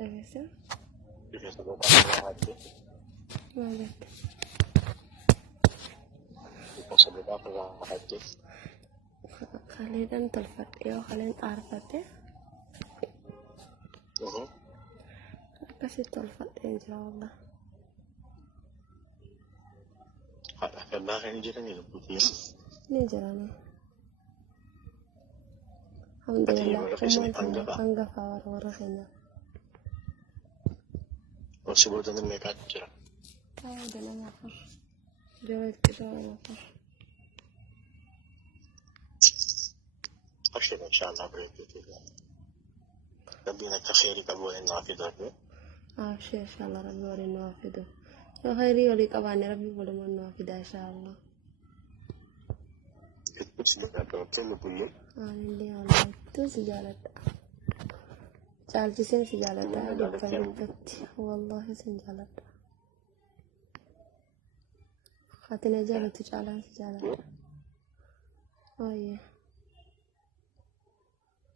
Adesso? Perché sono parlati, Guardate. posso vedere la testa. Kalian telfat yo kalian arfate kasih telfat insyaallah Karena kan jadi nih putih. ini jalannya alhamdulillah umman tangga fawar warahnya Oh sebutan mereka aja. tahu dalam apa jawab kita apa أشهد إن شاء الله بريكتي ربنا كخيرك أبو النافذة إن شاء الله ربي ولي نوافده يا خيري ولي كباني ربي ولي من نوافده إن شاء الله آمين يا الله itu sejalan calci sen sejalan di bawah wallahi sejalan katanya jalan tu jalan sejalan oh iya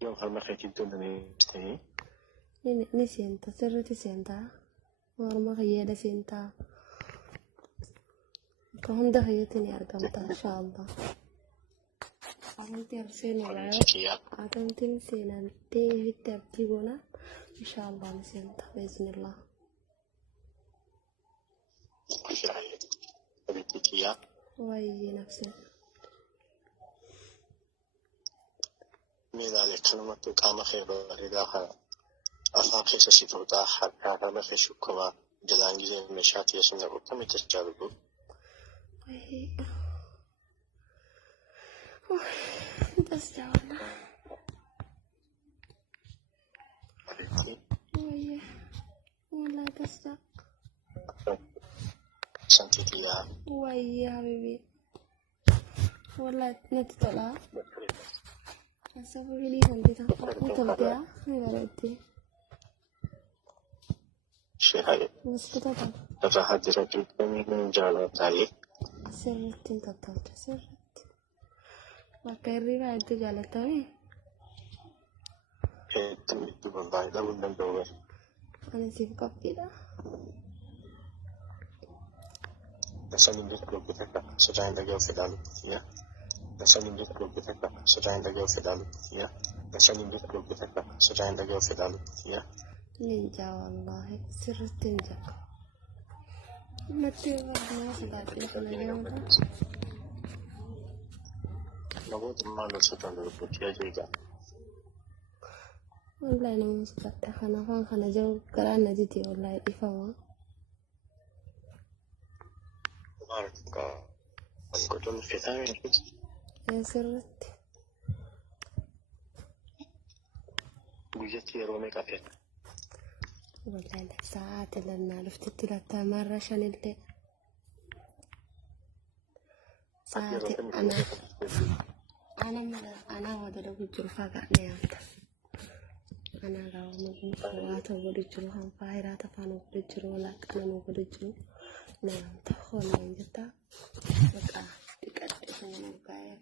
يوم خلنا خيتي توني تاني ini senta serti senta warma khaya da senta kahum da khayatini argamta insyaallah aranti arsene la aranti senante hitabti gona insyaallah senta bismillah وي نفسي من ذلك كلمة كان خير رداها أصلا خيش سيتوتا حتى ما خيش كما جلانجي زي مشاتي يسمى كم تجاربه تستعمل وي والله تستعمل سنتيتيا وي يا حبيبي والله نتطلع أسافر لي سنتي نتطلع نبرتي شيء مسكتة تفاحة رجل من جالا تاي سرت تطلع سرت وكرر أنت جالتني itu berbeda dengan dua. أنا سيف كفيلة Nasamin dito ko kita sa tayong tagaw fedalo niya. Nasamin dito ko kita sa tayong tagaw fedalo niya. Nasamin dito ko kita sa tayong tagaw fedalo niya. نينجا والله سرت نينجا متى ما سبعت اليوم Nabuti malo sa talo ko tiya jiga. والله أنا ما سبعت خنا جو كران نجدي والله إفوا Marka ang kutong fitay سرت bujati rome kafe. والله ساعات لنا لفتت ثلاثة مرة عشان اللي ساعات أنا هذا لو بيجرو فاقع نيامت أنا لو ممكن فوات وبيجرو هم فايرات فانو بيجرو ولا أنا مو بيجرو نيامت خون من جتا بقى تكتب من مقايا